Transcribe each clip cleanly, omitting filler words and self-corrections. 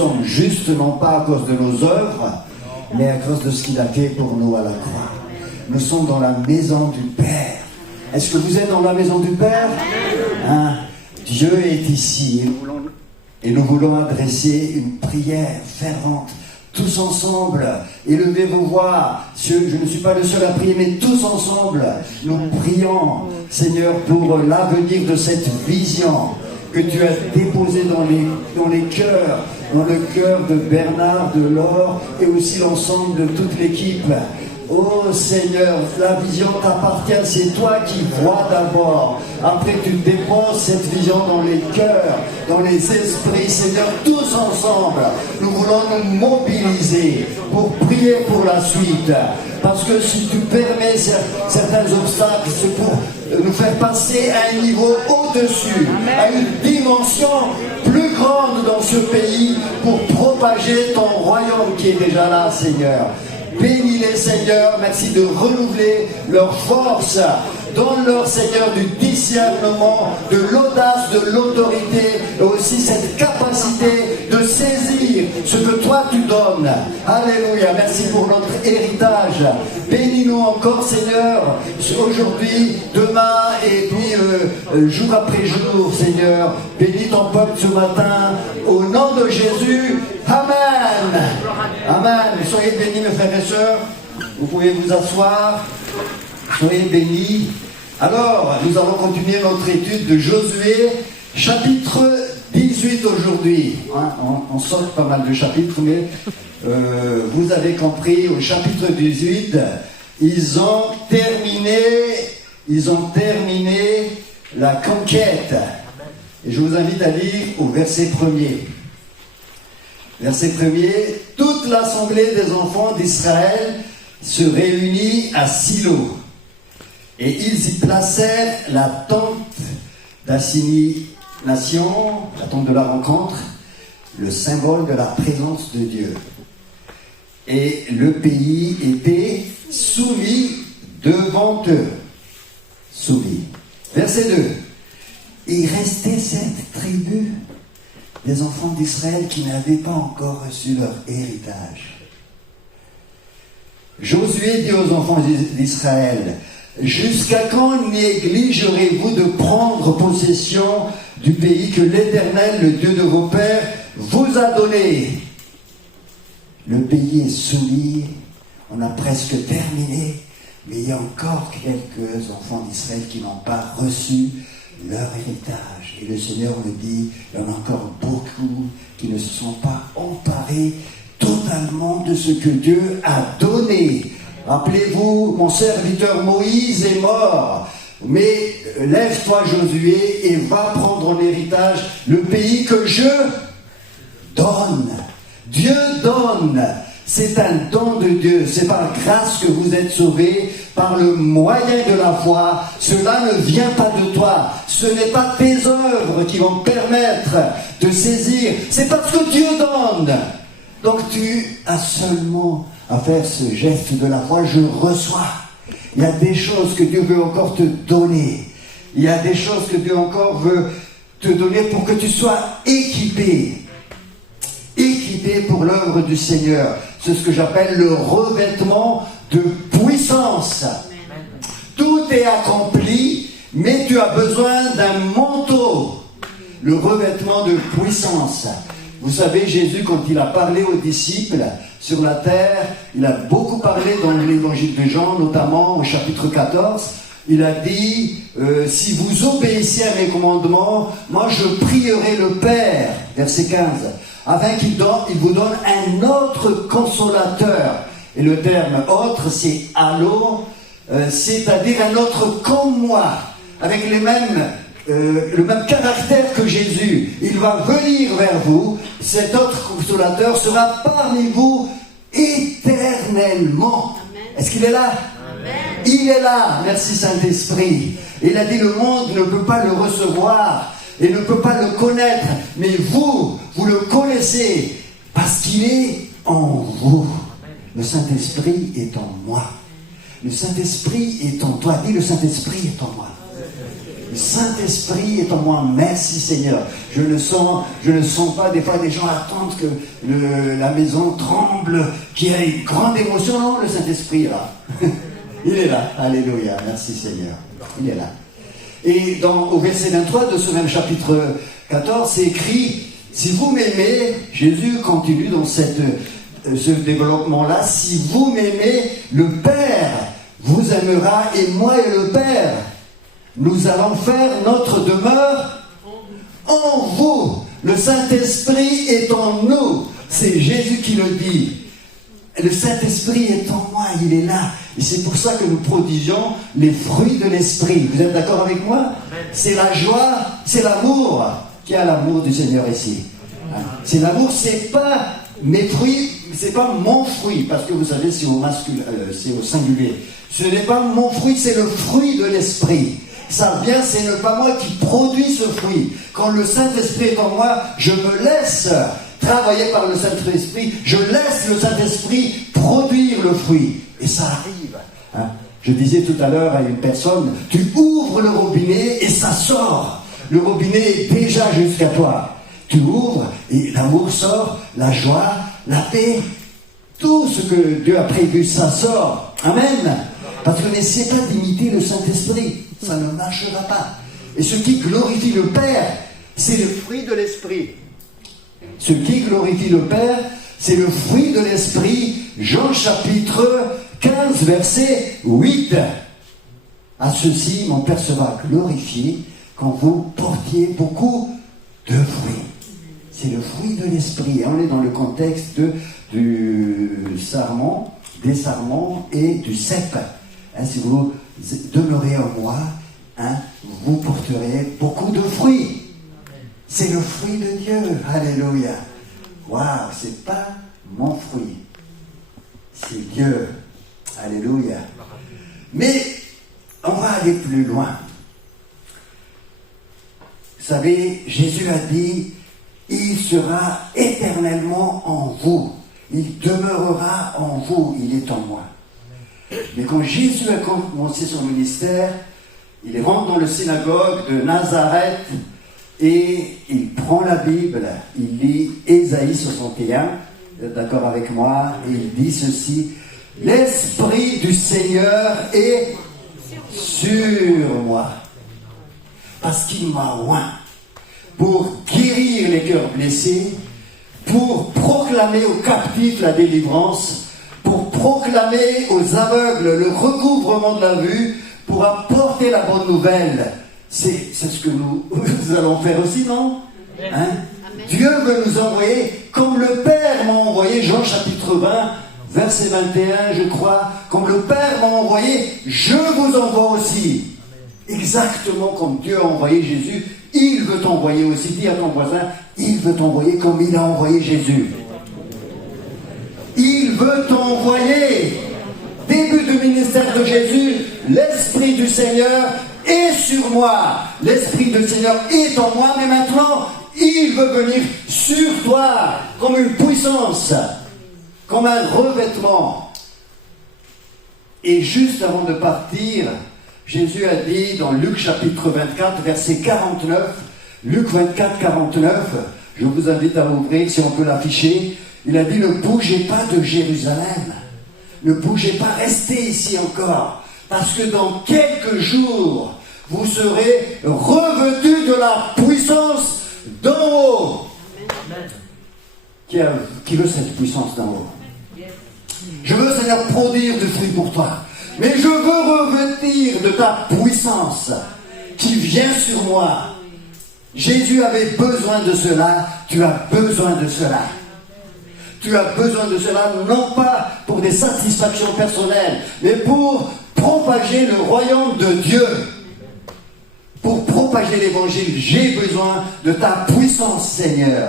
sommes justes non pas à cause de nos œuvres, mais à cause de ce qu'il a fait pour nous à la croix. Nous sommes dans la maison du Père. Est-ce que vous êtes dans la maison du Père? Hein? Dieu est ici et nous voulons adresser une prière fervente. Tous ensemble, élevez vos voix. Je ne suis pas le seul à prier, mais tous ensemble, nous prions, Seigneur, pour l'avenir de cette vision que tu as déposée dans les cœurs, dans le cœur de Bernard, de Laure et aussi l'ensemble de toute l'équipe. Oh Seigneur, la vision t'appartient, c'est toi qui vois d'abord. Après tu déposes cette vision dans les cœurs, dans les esprits. Seigneur, tous ensemble, nous voulons nous mobiliser pour prier pour la suite. Parce que si tu permets certains obstacles, c'est pour nous faire passer à un niveau au-dessus, à une dimension plus grande dans ce pays pour propager ton royaume qui est déjà là, Seigneur. Bénis-les, Seigneur, merci de renouveler leur force. Donne-leur, Seigneur, du discernement, de l'audace, de l'autorité, et aussi cette capacité de saisir ce que toi tu donnes. Alléluia, merci pour notre héritage. Bénis-nous encore, Seigneur, aujourd'hui, demain, et puis jour après jour, Seigneur. Bénis ton peuple ce matin, au nom de Jésus. Amen. Amen. Soyez bénis, mes frères et sœurs. Vous pouvez vous asseoir. Soyez bénis. Alors, nous allons continuer notre étude de Josué, chapitre 18 aujourd'hui. Hein, on saute pas mal de chapitres, mais vous avez compris, au chapitre 18, ils ont terminé la conquête. Et je vous invite à lire au verset 1er. Verset 1er, toute l'assemblée des enfants d'Israël se réunit à Silo. Et ils y placèrent la tente d'assignation, la tente de la rencontre, le symbole de la présence de Dieu. Et le pays était soumis devant eux. Soumis. Verset 2. Il restait 7 tribus des enfants d'Israël qui n'avaient pas encore reçu leur héritage. Josué dit aux enfants d'Israël, « Jusqu'à quand négligerez-vous de prendre possession du pays que l'Éternel, le Dieu de vos pères, vous a donné ?» Le pays est soumis, on a presque terminé, mais il y a encore quelques enfants d'Israël qui n'ont pas reçu leur héritage. Et le Seigneur me dit, il y en a encore beaucoup qui ne se sont pas emparés totalement de ce que Dieu a donné. Rappelez-vous, mon serviteur Moïse est mort, mais lève-toi Josué et va prendre en héritage le pays que je donne. Dieu donne. C'est un don de Dieu. C'est par grâce que vous êtes sauvés, par le moyen de la foi. Cela ne vient pas de toi. Ce n'est pas tes œuvres qui vont permettre de saisir. C'est parce que Dieu donne. Donc tu as seulement à faire ce geste de la foi. Je reçois. Il y a des choses que Dieu veut encore te donner. Il y a des choses que Dieu encore veut te donner pour que tu sois équipé. Équipé pour l'œuvre du Seigneur. C'est ce que j'appelle le revêtement de puissance. Tout est accompli, mais tu as besoin d'un manteau. Le revêtement de puissance. Vous savez, Jésus, quand il a parlé aux disciples sur la terre, il a beaucoup parlé dans l'évangile de Jean, notamment au chapitre 14. Il a dit, si vous obéissez à mes commandements, moi je prierai le Père, verset 15, afin qu'il vous donne un autre consolateur. Et le terme autre, c'est allo, c'est-à-dire un autre comme moi, avec le même caractère que Jésus. Il va venir vers vous, cet autre consolateur sera parmi vous éternellement. Amen. Est-ce qu'il est là? Amen. Il est là, merci Saint-Esprit. Il a dit le monde ne peut pas le recevoir et ne peut pas le connaître, mais vous le connaissez parce qu'il est en vous. Le Saint-Esprit est en moi. Le Saint-Esprit est en toi. Dis, le Saint-Esprit est en moi. Le Saint-Esprit est en moi. Merci Seigneur. Je ne sens pas, des fois des gens attendent que la maison tremble, qu'il y ait une grande émotion. Non, le Saint-Esprit est là. Il est là. Alléluia. Merci Seigneur. Il est là. Et au verset 23 de ce même chapitre 14, c'est écrit, si vous m'aimez, Jésus continue dans ce développement-là, si vous m'aimez, le Père vous aimera et moi et le Père, nous allons faire notre demeure en vous. Le Saint-Esprit est en nous. C'est Jésus qui le dit. Le Saint-Esprit est en moi, il est là. Et c'est pour ça que nous prodigeons les fruits de l'Esprit. Vous êtes d'accord avec moi? C'est la joie, c'est l'amour. Qui a l'amour du Seigneur ici? C'est l'amour, c'est pas mes fruits, c'est pas mon fruit, parce que vous savez, c'est au masculin, c'est au singulier. Ce n'est pas mon fruit, c'est le fruit de l'Esprit. Ça vient, c'est pas moi qui produis ce fruit. Quand le Saint-Esprit est en moi, je me laisse travailler par le Saint-Esprit, je laisse le Saint-Esprit produire le fruit. Et ça arrive. Hein. Je disais tout à l'heure à une personne, tu ouvres le robinet et ça sort. Le robinet est déjà jusqu'à toi. Tu ouvres et l'amour sort, la joie, la paix, tout ce que Dieu a prévu, ça sort. Amen. Parce qu'on n'essaie pas d'imiter le Saint-Esprit. Ça ne marchera pas. Et ce qui glorifie le Père, c'est le fruit de l'Esprit. Ce qui glorifie le Père, c'est le fruit de l'Esprit. Jean chapitre 15, verset 8. À ceci, mon Père sera glorifié quand vous portiez beaucoup de fruits. C'est le fruit de l'Esprit. On est dans le contexte du sarment, des sarments et du cep. Hein, si vous demeurez en moi, hein, vous porterez beaucoup de fruits. C'est le fruit de Dieu. Alléluia. Waouh, c'est pas mon fruit. C'est Dieu. Alléluia. Mais on va aller plus loin. Vous savez, Jésus a dit, il sera éternellement en vous. Il demeurera en vous. Il est en moi. Mais quand Jésus a commencé son ministère, il rentre dans le synagogue de Nazareth et il prend la Bible, il lit Ésaïe 61, vous êtes d'accord avec moi, et il dit ceci, « L'Esprit du Seigneur est sur moi, parce qu'il m'a oint pour guérir les cœurs blessés, pour proclamer aux captifs la délivrance, pour proclamer aux aveugles le recouvrement de la vue, pour apporter la bonne nouvelle. » C'est ce que nous allons faire aussi, non? Hein? Dieu veut nous envoyer comme le Père m'a envoyé, Jean chapitre 20, verset 21, je crois, comme le Père m'a envoyé, je vous envoie aussi. Exactement comme Dieu a envoyé Jésus, il veut t'envoyer aussi. Dis à ton voisin, il veut t'envoyer comme il a envoyé Jésus. Il veut t'envoyer. Début du ministère de Jésus, l'Esprit du Seigneur est sur moi. L'Esprit du Seigneur est en moi, mais maintenant, il veut venir sur toi comme une puissance, comme un revêtement. Et juste avant de partir, Jésus a dit dans Luc chapitre 24, verset 49, Luc 24, 49, je vous invite à l'ouvrir si on peut l'afficher, il a dit, ne bougez pas de Jérusalem, ne bougez pas, restez ici encore, parce que dans quelques jours, vous serez revêtus de la puissance d'en haut. Qui veut cette puissance d'en haut? Je veux, Seigneur, produire du fruit pour toi. Mais je veux revêtir de ta puissance qui vient sur moi. Jésus avait besoin de cela. Tu as besoin de cela. Tu as besoin de cela, non pas pour des satisfactions personnelles, mais pour propager le royaume de Dieu. Pour propager l'évangile, j'ai besoin de ta puissance, Seigneur.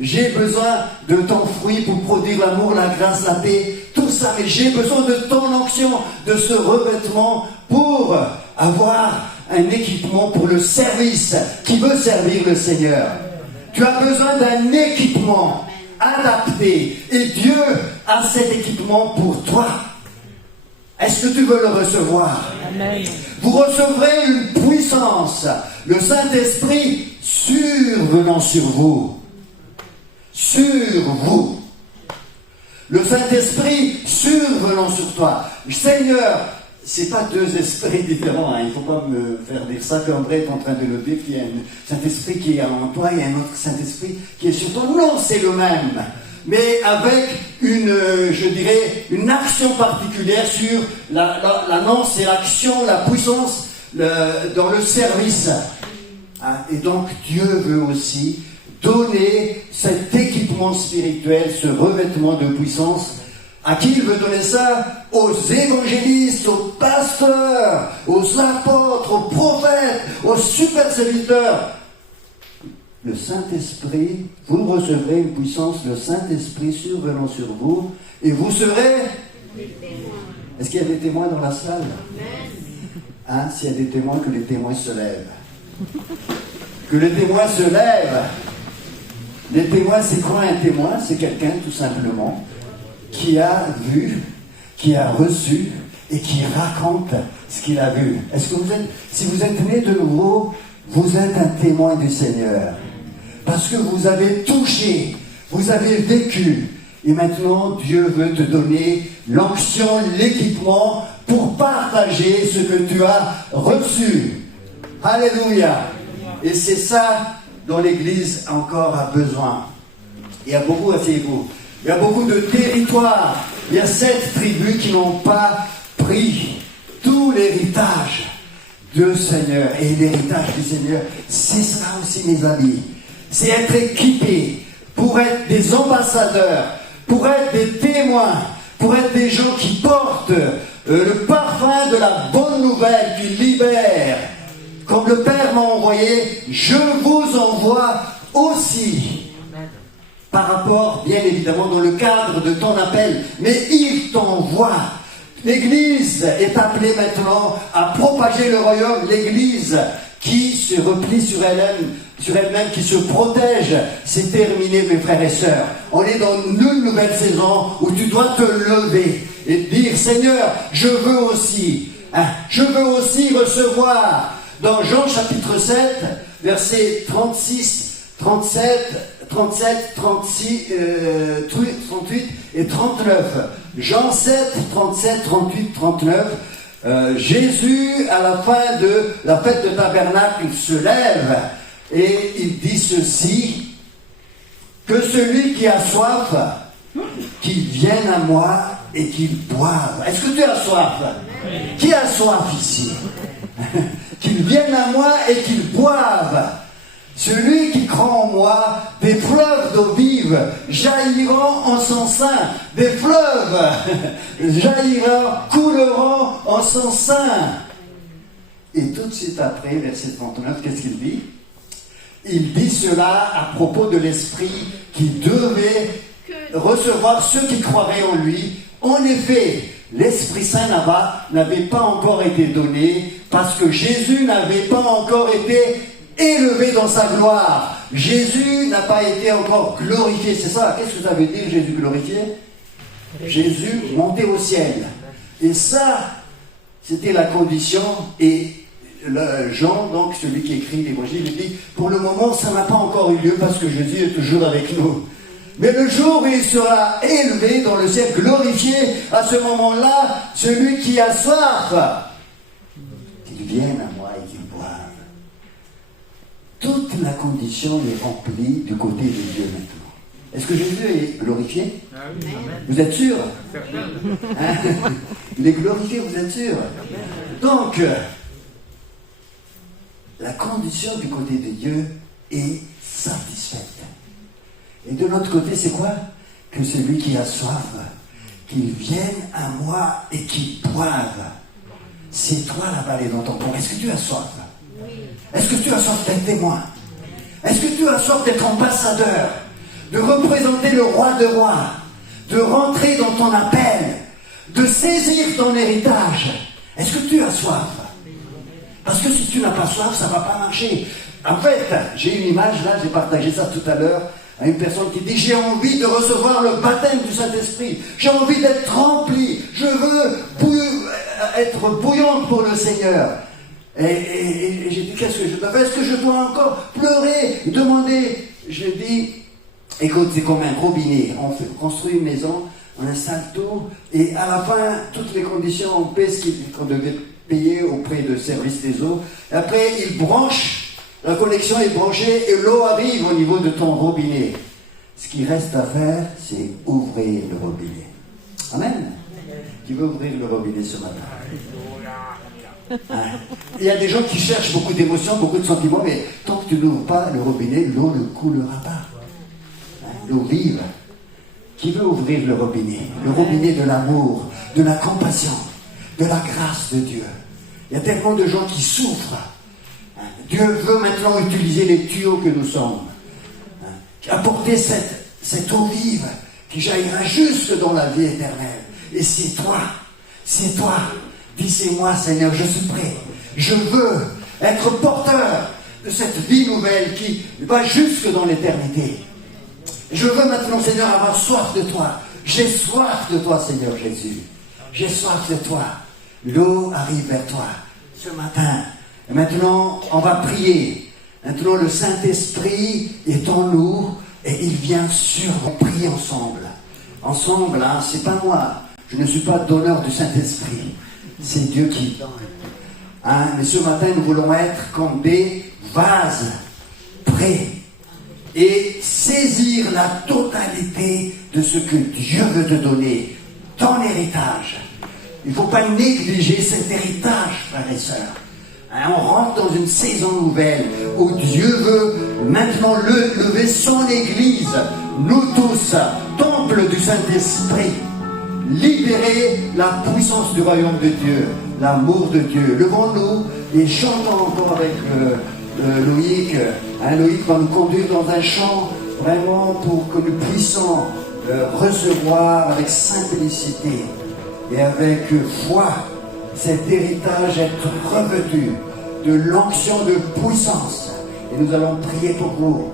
J'ai besoin de ton fruit pour produire l'amour, la grâce, la paix, tout ça. Mais j'ai besoin de ton onction, de ce revêtement pour avoir un équipement pour le service qui veut servir le Seigneur. Tu as besoin d'un équipement adapté. Et Dieu a cet équipement pour toi. Est-ce que tu veux le recevoir? Amen. Vous recevrez une puissance, le Saint-Esprit survenant sur vous. Sur vous. Le Saint-Esprit survenant sur toi. Seigneur, c'est pas deux esprits différents, hein. Il ne faut pas me faire dire ça qu'André est en train de le dire, qu'il y a un Saint-Esprit qui est en toi et un autre Saint-Esprit qui est sur toi. Non, c'est le même. Mais avec je dirais, une action particulière sur l'annonce et l'action, la puissance dans le service. Hein? Et donc Dieu veut aussi donner cet équipement spirituel, ce revêtement de puissance. À qui il veut donner ça? Aux évangélistes, aux pasteurs, aux apôtres, aux prophètes, aux super serviteurs. Le Saint-Esprit, vous recevrez une puissance, le Saint-Esprit survenant sur vous, et vous serez... Est-ce qu'il y a des témoins dans la salle? Hein, s'il y a des témoins, que les témoins se lèvent. Que les témoins se lèvent. Les témoins, c'est quoi un témoin? C'est quelqu'un, tout simplement, qui a vu, qui a reçu, et qui raconte ce qu'il a vu. Est-ce que si vous êtes né de nouveau, vous êtes un témoin du Seigneur. Parce que vous avez touché, vous avez vécu. Et maintenant, Dieu veut te donner l'onction, l'équipement pour partager ce que tu as reçu. Alléluia. Et c'est ça dont l'Église encore a besoin. Il y a beaucoup, asseyez-vous, il y a beaucoup de territoires. Il y a 7 tribus qui n'ont pas pris tout l'héritage du Seigneur. Et l'héritage du Seigneur, c'est ça aussi, mes amis. C'est être équipé pour être des ambassadeurs, pour être des témoins, pour être des gens qui portent le parfum de la bonne nouvelle, qui libère. Comme le Père m'a envoyé, je vous envoie aussi. Par rapport, bien évidemment, dans le cadre de ton appel, mais il t'envoie. L'Église est appelée maintenant à propager le royaume. L'Église qui se replie sur elle-même, qui se protège, c'est terminé, mes frères et sœurs. On est dans une nouvelle saison où tu dois te lever et dire, Seigneur, je veux aussi recevoir. Dans Jean chapitre 7, versets 36, 37, 36, 38 et 39. Jean 7, 37, 38, 39. Jésus, à la fin de la fête de tabernacle, il se lève et il dit ceci, que celui qui a soif, qu'il vienne à moi et qu'il boive. Est-ce que tu as soif? Qui a soif ici? Qu'il vienne à moi et qu'il boive. Celui qui croit en moi, des fleuves d'eau vive jailliront en son sein. Des fleuves jailliront, couleront en son sein. Et tout de suite après, verset 39, qu'est-ce qu'il dit? Il dit cela à propos de l'Esprit qui devait recevoir ceux qui croiraient en lui. En effet, l'Esprit Saint n'avait pas encore été donné parce que Jésus n'avait pas encore été élevé dans sa gloire. Jésus n'a pas été encore glorifié. C'est ça, qu'est-ce que ça veut dire, Jésus glorifié? Jésus monté au ciel. Et ça, c'était la condition. Et Jean, donc celui qui écrit l'évangile, il dit, pour le moment, ça n'a pas encore eu lieu parce que Jésus est toujours avec nous. Mais le jour où il sera élevé dans le ciel, glorifié, à ce moment-là, celui qui a soif, qu'il vienne à moi et qu'il boive. Toute la condition est remplie du côté de Dieu maintenant. Est-ce que Jésus est glorifié? Vous êtes sûr? Hein? Il est glorifié, vous êtes sûr? Donc, la condition du côté de Dieu est satisfaite. Et de l'autre côté, c'est quoi? Que celui qui a soif, qu'il vienne à moi et qu'il boive. C'est toi la vallée dans ton corps. Est-ce que tu as soif? Est-ce que tu as soif d'être témoin? Est-ce que tu as soif d'être ambassadeur? De représenter le roi de rois? De rentrer dans ton appel? De saisir ton héritage? Est-ce que tu as soif? Parce que si tu n'as pas soif, ça ne va pas marcher. En fait, j'ai une image là, j'ai partagé ça tout à l'heure, à une personne qui dit, j'ai envie de recevoir le baptême du Saint-Esprit, j'ai envie d'être rempli, je veux être bouillante pour le Seigneur. Et j'ai dit, qu'est-ce que je dois faire? Est-ce que je dois encore pleurer, demander? Je dis, écoute, c'est comme un robinet. On construit une maison, on installe tout, et à la fin, toutes les conditions, on paie ce qu'on devait payer auprès de service des eaux. Et après, il branche, la connexion est branchée, et l'eau arrive au niveau de ton robinet. Ce qui reste à faire, c'est ouvrir le robinet. Amen. Qui veut ouvrir le robinet ce matin? Hein? Il y a des gens qui cherchent beaucoup d'émotions, beaucoup de sentiments, mais tant que tu n'ouvres pas le robinet, l'eau ne coulera pas. Hein? L'eau vive. Qui veut ouvrir le robinet? Le robinet de l'amour, de la compassion, de la grâce de Dieu. Il y a tellement de gens qui souffrent. Hein? Dieu veut maintenant utiliser les tuyaux que nous sommes. Hein? Apporter cette eau vive qui jaillira jusque dans la vie éternelle. Et c'est toi. Dis, c'est moi, Seigneur, je suis prêt. Je veux être porteur de cette vie nouvelle qui va jusque dans l'éternité. Je veux maintenant, Seigneur, avoir soif de toi. J'ai soif de toi, Seigneur Jésus. J'ai soif de toi. L'eau arrive vers toi ce matin. Et maintenant, on va prier. Maintenant, le Saint-Esprit est en nous et il vient sur nous. On prie ensemble. Ensemble, hein, c'est pas moi. Je ne suis pas donneur du Saint-Esprit. C'est Dieu qui donne. Hein? Mais ce matin, nous voulons être comme des vases prêts et saisir la totalité de ce que Dieu veut te donner, ton héritage. Il ne faut pas négliger cet héritage, frères et sœurs. Hein? On rentre dans une saison nouvelle où Dieu veut maintenant lever son Église, nous tous, temple du Saint-Esprit. Libérer la puissance du royaume de Dieu, l'amour de Dieu. Levons-nous et chantons encore avec Loïc. Loïc va nous conduire dans un chant vraiment pour que nous puissions recevoir avec simplicité et avec foi cet héritage, être revêtu de l'onction de puissance. Et nous allons prier pour vous.